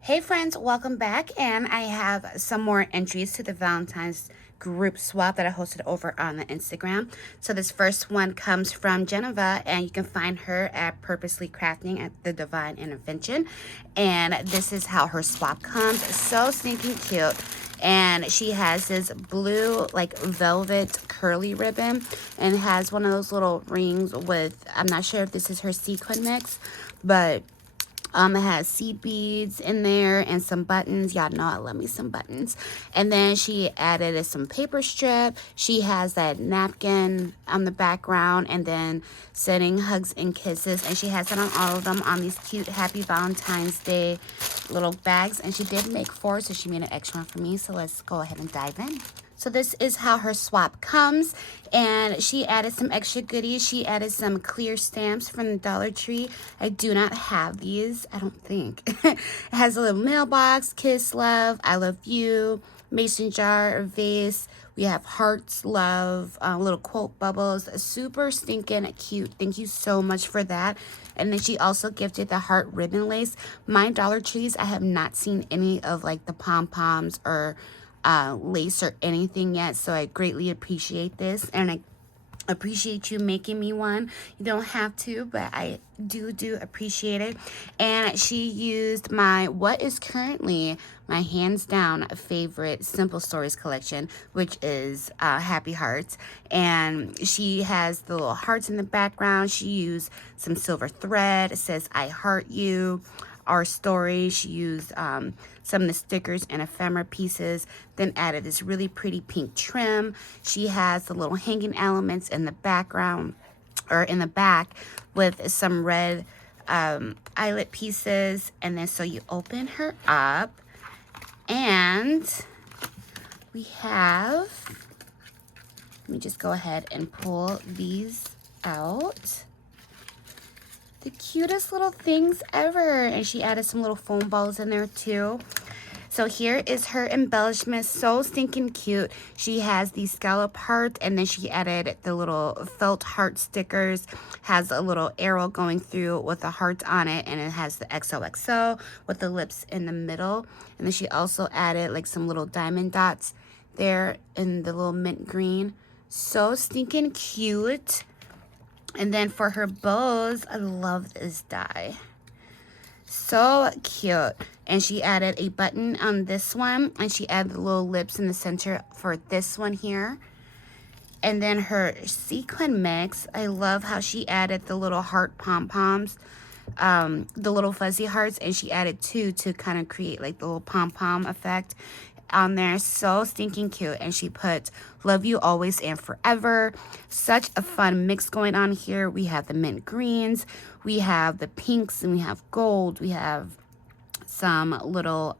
Hey friends, welcome back, and I have some more entries to the Valentine's Group Swap that I hosted over on the Instagram. So this first one comes from Genova, and you can find her at Purposely Crafting at the Divine Intervention. And this is how her swap comes. So stinking cute. And she has this blue like velvet curly ribbon and has one of those little rings with, I'm not sure if this is her sequin mix, but it has seed beads in there and some buttons. Y'all know I love me some buttons. And then she added some paper strip. She has that napkin on the background, and then sending hugs and kisses. And she has it on all of them on these cute Happy Valentine's Day little bags. And she did make 4, so she made an extra one for me. So let's go ahead and dive in. So this is how her swap comes, and she added some extra goodies. She added some clear stamps from the Dollar Tree. I do not have these, I don't think. It has a little mailbox, kiss, love, I love you, mason jar, a vase. We have hearts, love, little quote bubbles. Super stinking cute. Thank you so much for that. And then she also gifted the heart ribbon lace. My Dollar Trees, I have not seen any of like the pom-poms or lace or anything yet, so I greatly appreciate this, and I appreciate you making me one. You don't have to, but I do appreciate it. And she used my what is currently my hands down favorite Simple Stories collection, which is Happy Hearts, and she has the little hearts in the background. She used some silver thread. It says I heart you, our story. She used some of the stickers and ephemera pieces, then added this really pretty pink trim. She has the little hanging elements in the background, or in the back, with some red eyelet pieces. And then so you open her up, and we have, let me just go ahead and pull these out. The cutest little things ever. And she added some little foam balls in there too. So here is her embellishment. So stinking cute. She has the scallop heart, and then she added the little felt heart stickers. Has a little arrow going through with a heart on it, and it has the XOXO with the lips in the middle. And then she also added like some little diamond dots there in the little mint green. So stinking cute. And then for her bows, I love this die. So cute. And she added a button on this one, and she added the little lips in the center for this one here. And then her sequin mix, I love how she added the little heart pom-poms, the little fuzzy hearts, and she added 2 to kind of create like the little pom-pom effect on there. So stinking cute. And she put love you always and forever. Such a fun mix going on here. We have the mint greens, we have the pinks, and we have gold. We have some little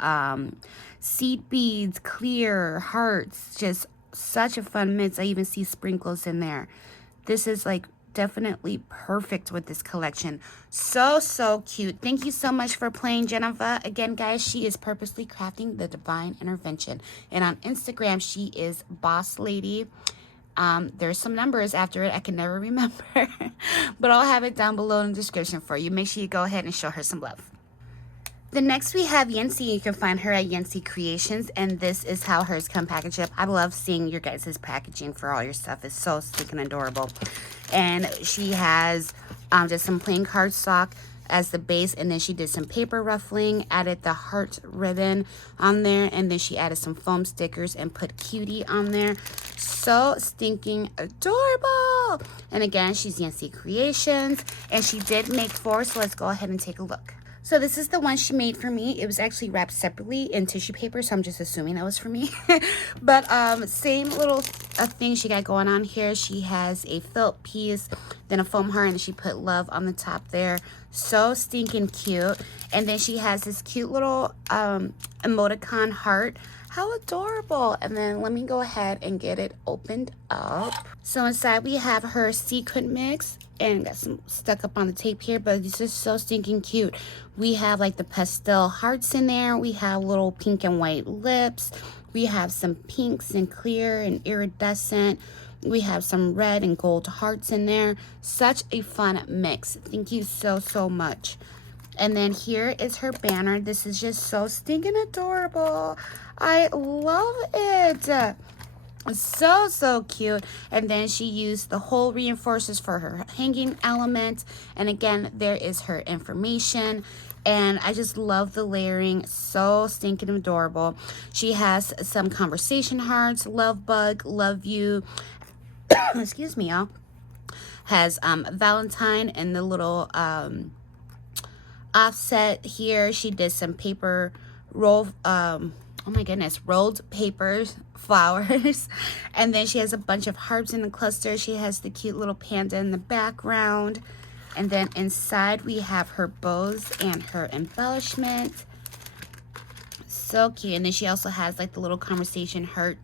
seed beads, clear hearts. Just such a fun mix. I even see sprinkles in there. This is like definitely perfect with this collection. So cute. Thank you so much for playing, Geneva. Again, guys, she is Purposely Crafting the Divine Intervention, and on Instagram she is Boss Lady. There's some numbers after it I can never remember, but I'll have it down below in the description for you. Make sure you go ahead and show her some love. The next we have Yency. You can find her at Yency Creations, and this is how hers come packaged up. I love seeing your guys' packaging for all your stuff. It's so stinking adorable. And she has just some plain cardstock as the base, and then she did some paper ruffling, added the heart ribbon on there, and then she added some foam stickers and put cutie on there. So stinking adorable. And again, she's Yency Creations, and she did make 4, so let's go ahead and take a look. So this is the one she made for me. It was actually wrapped separately in tissue paper, so I'm just assuming that was for me. But same little thing she got going on here. She has a felt piece, then a foam heart, and she put love on the top there. So stinking cute. And then she has this cute little emoticon heart. How adorable. And then let me go ahead and get it opened up. So inside we have her sequin mix, and got some stuck up on the tape here, but this is so stinking cute. We have like the pastel hearts in there. We have little pink and white lips. We have some pinks and clear and iridescent, We have some red and gold hearts in there. Such a fun mix. Thank you so, so much. And then here is her banner. This is just so stinking adorable. I love it. So, so cute. And then she used the hole reinforcers for her hanging element. And again, there is her information. And I just love the layering. So stinking adorable. She has some conversation hearts, love bug, love you. Excuse me, y'all. Has Valentine and the little offset here. She did some paper roll, oh my goodness, rolled papers, flowers. And then she has a bunch of hearts in the cluster. She has the cute little panda in the background. And then inside we have her bows and her embellishment. So cute. And then she also has like the little conversation heart,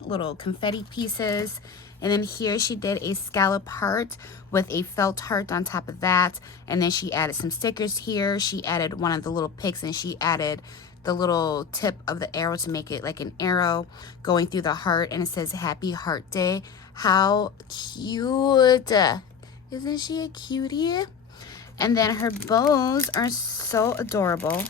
little confetti pieces. And then here she did a scallop heart with a felt heart on top of that. And then she added some stickers here. She added one of the little pics, and she added the little tip of the arrow to make it like an arrow going through the heart. And it says Happy Heart Day. How cute. Isn't she a cutie? And then her bows are so adorable.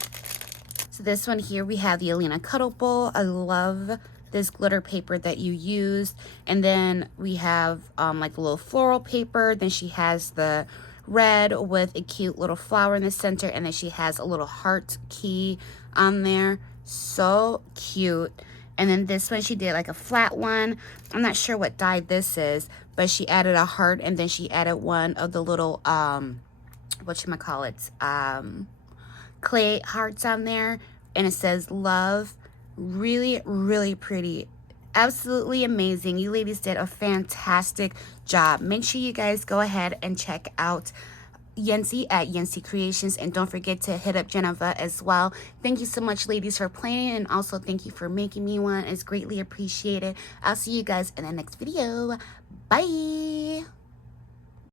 So this one here, we have the Alina Cuddle Bowl. I love this glitter paper that you used. And then we have like a little floral paper. Then she has the red with a cute little flower in the center. And then she has a little heart key on there. So cute. And then this one, she did like a flat one. I'm not sure what die this is, but she added a heart, and then she added one of the little, whatchamacallits, clay hearts on there. And it says love. Really, really pretty. Absolutely amazing. You ladies did a fantastic job. Make sure you guys go ahead and check out Yency at Yency Creations, and don't forget to hit up Genova as well. Thank you so much, ladies, for playing, and also thank you for making me one. It's greatly appreciated. I'll see you guys in the next video. Bye.